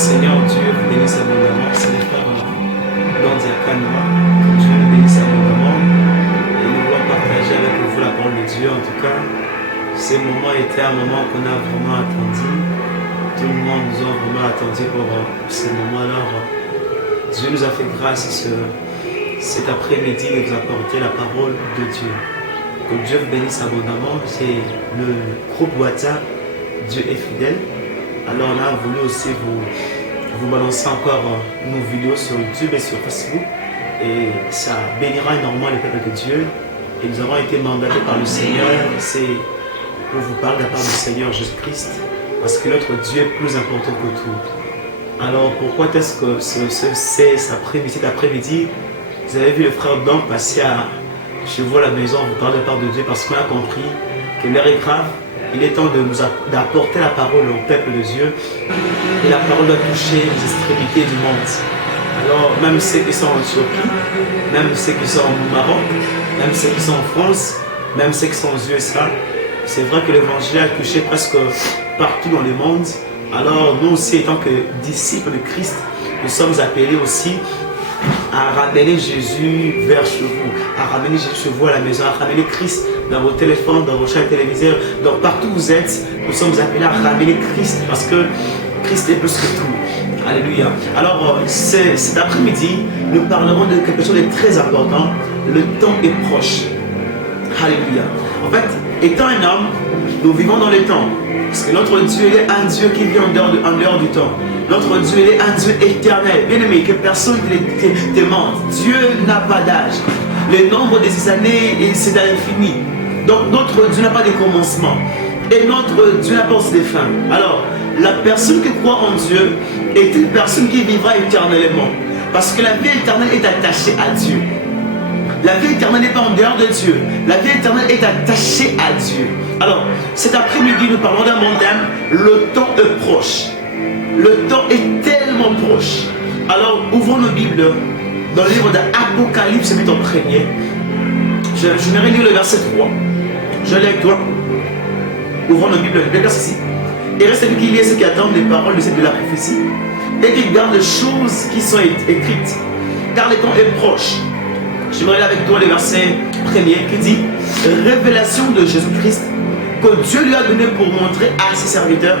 Seigneur Dieu vous bénisse abondamment. C'est les frères d'Andiakanoa. Que Dieu vous bénisse abondamment. Et nous voulons partager avec vous la parole de Dieu. En tout cas, ce moment était un moment qu'on a vraiment attendu. Tout le monde nous a vraiment attendu pour ce moment. Alors, Dieu nous a fait grâce cet après-midi de vous apporter la parole de Dieu. Que Dieu vous bénisse abondamment. C'est le groupe WhatsApp Dieu est fidèle. Alors on a voulu aussi vous balancer encore nos vidéos sur YouTube et sur Facebook. Et ça bénira énormément le peuple de Dieu. Et nous avons été mandatés par le Seigneur. C'est pour vous parler de la part du Seigneur Jésus-Christ. Parce que notre Dieu est plus important que tout. Alors pourquoi est-ce que cet après-midi, vous avez vu le frère Dan passer chez vous à la maison, vous parler de la part de Dieu, parce qu'on a compris que l'heure est grave. Il est temps d'apporter la parole au peuple de Dieu. Et la parole doit toucher les extrémités du monde. Alors, même ceux qui sont en Turquie, même ceux qui sont au Maroc, même ceux qui sont en France, même ceux qui sont aux USA, c'est vrai que l'évangile a touché presque partout dans le monde. Alors, nous aussi, étant que disciples de Christ, nous sommes appelés aussi à ramener Jésus vers chez vous, à ramener Jésus chez vous à la maison, à ramener Christ dans vos téléphones, dans vos chaînes téléviseurs, donc partout où vous êtes, nous sommes appelés à ramener Christ, parce que Christ est plus que tout. Alléluia. Alors, cet après-midi, nous parlerons de quelque chose de très important. Le temps est proche. Alléluia. En fait, étant un homme, nous vivons dans le temps. Parce que notre Dieu, il est un Dieu qui vit en dehors du temps. Notre Dieu, il est un Dieu éternel. Bien aimé, que personne ne te mente. Dieu n'a pas d'âge. Le nombre de ses années, c'est à l'infini. Donc notre Dieu n'a pas de commencement. Et notre Dieu n'a pas aussi de fin. Alors, la personne qui croit en Dieu est une personne qui vivra éternellement. Parce que la vie éternelle est attachée à Dieu. La vie éternelle n'est pas en dehors de Dieu. La vie éternelle est attachée à Dieu. Alors, cet après-midi, nous parlons d'un bon thème. Le temps est proche. Le temps est tellement proche. Alors, ouvrons nos Bibles dans le livre d'Apocalypse, chapitre 1er. Je vais lire le verset 3. Je lis avec toi. Ouvrons nos Bibles, le verset ici. Et reste celui qui lit ceux qui attendent les paroles de la prophétie et qui gardent les choses qui sont écrites. Car le temps est proche. Je vais lire avec toi le verset 1er qui dit révélation de Jésus-Christ que Dieu lui a donné pour montrer à ses serviteurs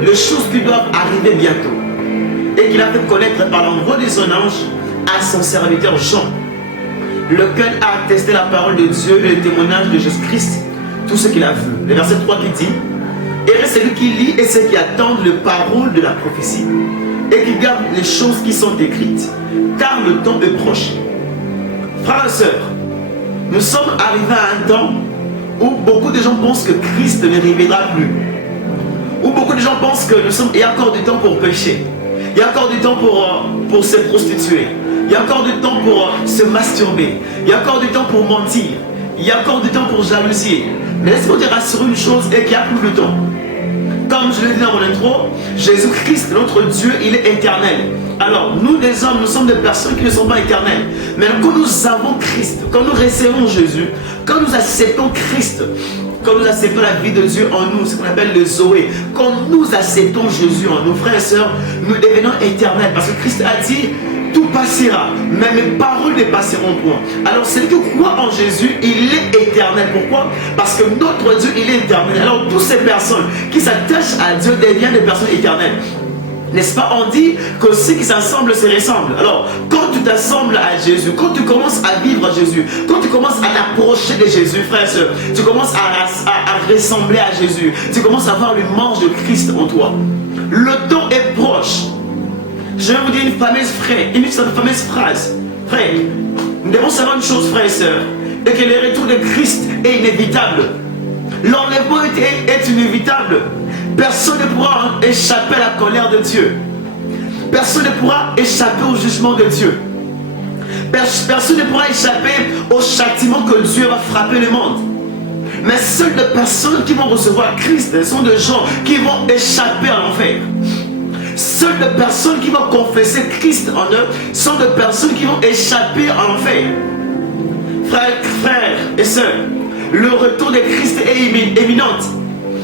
les choses qui doivent arriver bientôt. Et qu'il a fait connaître par l'envoi de son ange à son serviteur Jean, lequel a attesté la parole de Dieu et le témoignage de Jésus-Christ, tout ce qu'il a vu. Le verset 3 qui dit et reste celui qui lit et ceux qui attendent les paroles de la prophétie et qui gardent les choses qui sont écrites, car le temps est proche. Frères et sœurs, nous sommes arrivés à un temps où beaucoup de gens pensent que Christ ne reviendra plus. Où beaucoup de gens pensent qu'il y a encore du temps pour pécher. Il y a encore du temps pour se prostituer. Il y a encore du temps pour se masturber. Il y a encore du temps pour mentir. Il y a encore du temps pour jalousier. Mais laisse-moi te rassurer une chose, et qu'il n'y a plus de temps. Comme je l'ai dit dans mon intro, Jésus-Christ, notre Dieu, il est éternel. Alors, nous les hommes, nous sommes des personnes qui ne sont pas éternelles. Mais quand nous avons Christ, quand nous recevons Jésus, quand nous acceptons Christ, quand nous acceptons la vie de Dieu en nous, ce qu'on appelle le Zoé, quand nous acceptons Jésus en nous, frères et sœurs, nous devenons éternels. Parce que Christ a dit, tout passera, mais mes paroles ne passeront point. Alors celui qui croit en Jésus, il est éternel. Pourquoi? Parce que notre Dieu, il est éternel. Alors toutes ces personnes qui s'attachent à Dieu deviennent des personnes éternelles. N'est-ce pas? On dit que ceux qui s'assemblent se ressemblent. Alors, quand tu t'assembles à Jésus, quand tu commences à vivre à Jésus, quand tu commences à t'approcher de Jésus, frère et soeur, tu commences à ressembler à Jésus. Tu commences à avoir l'image de Christ en toi. Le temps est proche. Je vais vous dire une fameuse phrase. Frère, nous devons savoir une chose, frère et soeur, et que le retour de Christ est inévitable. L'enlèvement est inévitable. Personne ne pourra échapper à la colère de Dieu. Personne ne pourra échapper au jugement de Dieu. Personne ne pourra échapper au châtiment que Dieu va frapper le monde. Mais seules les personnes qui vont recevoir Christ sont des gens qui vont échapper à l'enfer. Seules les personnes qui vont confesser Christ en eux sont des personnes qui vont échapper à l'enfer. Frères et sœurs, le retour de Christ est imminent.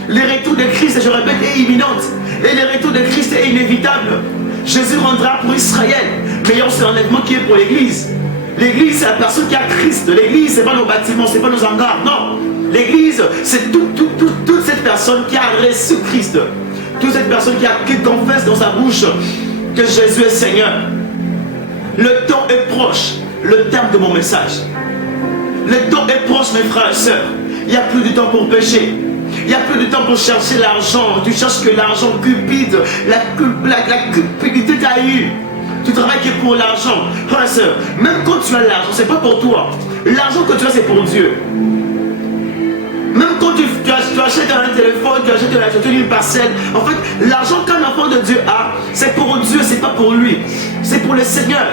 Le retour de Christ, je répète, est imminent. Et le retour de Christ est inévitable. Jésus rendra pour Israël, mais il y a aussi l'enlèvement qui est pour l'Église. L'Église, c'est la personne qui a Christ. L'Église, ce n'est pas nos bâtiments, ce n'est pas nos hangars. Non. L'Église, c'est toute cette personne qui a reçu Christ. Toute cette personne qui confesse dans sa bouche que Jésus est Seigneur. Le temps est proche. Le terme de mon message. Le temps est proche, mes frères et sœurs. Il n'y a plus de temps pour pécher. Il n'y a plus de temps pour chercher l'argent. Tu cherches que l'argent cupide. La cupidité t'a eu. Tu travailles que pour l'argent. Frère et sœur, même quand tu as l'argent, ce n'est pas pour toi. L'argent que tu as, c'est pour Dieu. Même quand tu achètes un téléphone, tu achètes une parcelle. En fait, l'argent qu'un enfant de Dieu a, c'est pour Dieu, c'est pas pour lui. C'est pour le Seigneur.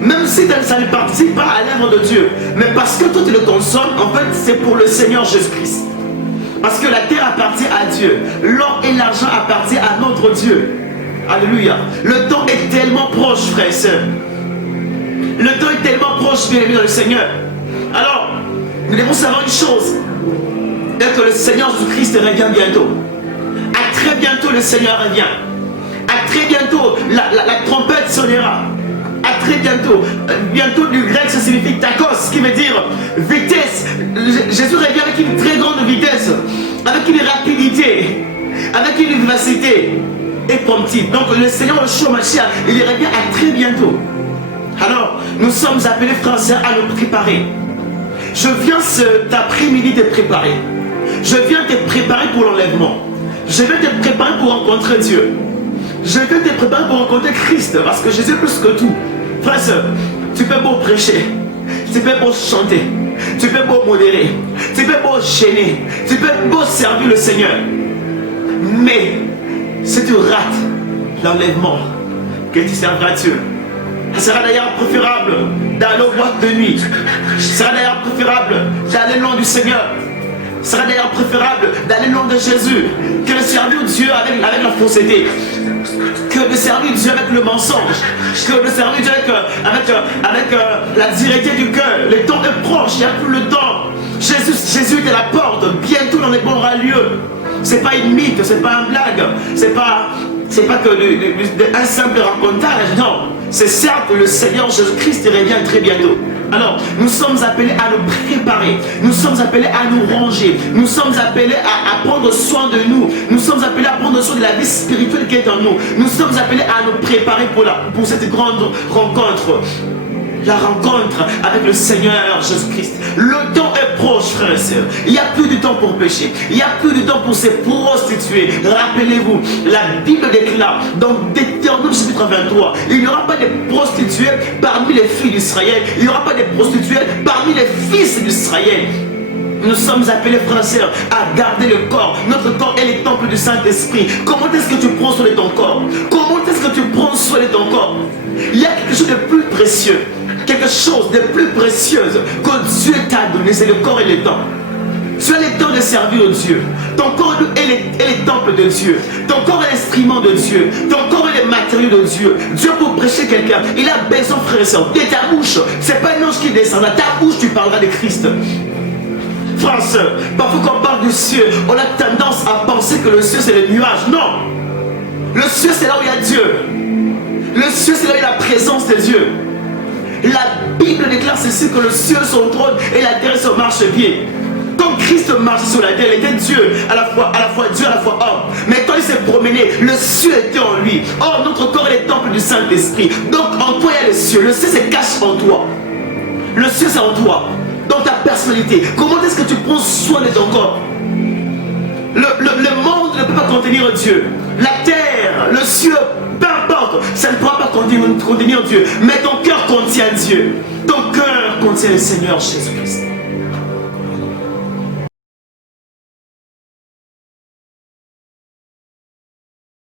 Même si ça ne participe pas à l'œuvre de Dieu. Mais parce que toi tu le consommes, en fait, c'est pour le Seigneur Jésus-Christ. Parce que la terre appartient à Dieu. L'or et l'argent appartiennent à notre Dieu. Alléluia. Le temps est tellement proche, frères et sœurs. Le temps est tellement proche, bien-aimé dans le Seigneur. Alors, nous devons savoir une chose. C'est que le Seigneur Jésus-Christ revient bientôt. À très bientôt, le Seigneur revient. À très bientôt, la trompette sonnera. À très bientôt. Bientôt du grec, ça signifie takos, qui veut dire vitesse. Jésus revient avec une très grande vitesse, avec une rapidité, avec une vivacité et promptitude. Donc le Seigneur, le Yeshua Mashiach, il revient à très bientôt. Alors, nous sommes appelés, frères et sœurs, à nous préparer. Je viens cet après-midi te préparer. Je viens te préparer pour l'enlèvement. Je viens te préparer pour rencontrer Dieu. Je viens te préparer pour rencontrer Christ, parce que Jésus est plus que tout. Frère et sœur, tu peux beau prêcher, tu peux beau chanter, tu peux beau modérer, tu peux beau gêner, tu peux beau servir le Seigneur. Mais si tu rates l'enlèvement, que tu serviras Dieu, ce sera d'ailleurs préférable d'aller aux boîtes de nuit. Ce sera d'ailleurs préférable d'aller loin du Seigneur. Ce sera d'ailleurs préférable d'aller loin de Jésus que de servir Dieu avec la fausseté, que de servir Dieu avec le mensonge, que de servir Dieu avec la direction du cœur. Le temps est proche, il n'y a plus le temps. Jésus est à la porte, bientôt l'enlèvement aura lieu. C'est pas une mythe, c'est pas une blague, c'est pas que un simple racontage, non. C'est certes que le Seigneur Jésus-Christ revient très bientôt. Alors, nous sommes appelés à nous préparer, nous sommes appelés à nous ranger, nous sommes appelés à prendre soin de nous, nous sommes appelés à prendre soin de la vie spirituelle qui est en nous, nous sommes appelés à nous préparer pour cette grande rencontre. La rencontre avec le Seigneur Jésus-Christ. Le temps est proche, frères et sœurs. Il n'y a plus de temps pour pécher. Il n'y a plus de temps pour se prostituer. Rappelez-vous, la Bible déclare dans Deutéronome chapitre 23, il n'y aura pas de prostituées parmi les filles d'Israël. Il n'y aura pas de prostituées parmi les fils d'Israël. Nous sommes appelés, frères et sœurs, à garder le corps. Notre corps est le temple du Saint-Esprit. Comment est-ce que tu prends soin de ton corps? Comment est-ce que tu prends soin de ton corps? Il y a quelque chose de plus précieux. Quelque chose de plus précieux que Dieu t'a donné, c'est le corps et le temps. Tu as le temps de servir Dieu. Ton corps est le temple de Dieu. Ton corps est l'instrument de Dieu. Ton corps est le matériau de Dieu. Dieu pour prêcher quelqu'un, il a besoin, frère et sœur, de ta bouche. Ce n'est pas un ange qui descend. Dans ta bouche, tu parleras de Christ. Frère et sœur, parfois quand on parle du ciel, on a tendance à penser que le ciel c'est les nuages. Non. Le ciel c'est là où il y a Dieu. Le ciel c'est là où il y a la présence de Dieu. La Bible déclare ceci, que le ciel son trône et la terre son marchepied. Quand Christ marchait sur la terre, il était Dieu, à la fois Dieu, à la fois homme. Mais quand il s'est promené, le ciel était en lui. Or, notre corps est le temple du Saint-Esprit. Donc, en toi, il y a le ciel. Le ciel se cache en toi. Le ciel, c'est en toi. Dans ta personnalité. Comment est-ce que tu prends soin de ton corps? Le monde ne peut pas contenir Dieu. La terre, le ciel, peu importe, ça ne pourra pas contenir Dieu. Mais ton cœur contient Dieu. Ton cœur contient le Seigneur Jésus-Christ.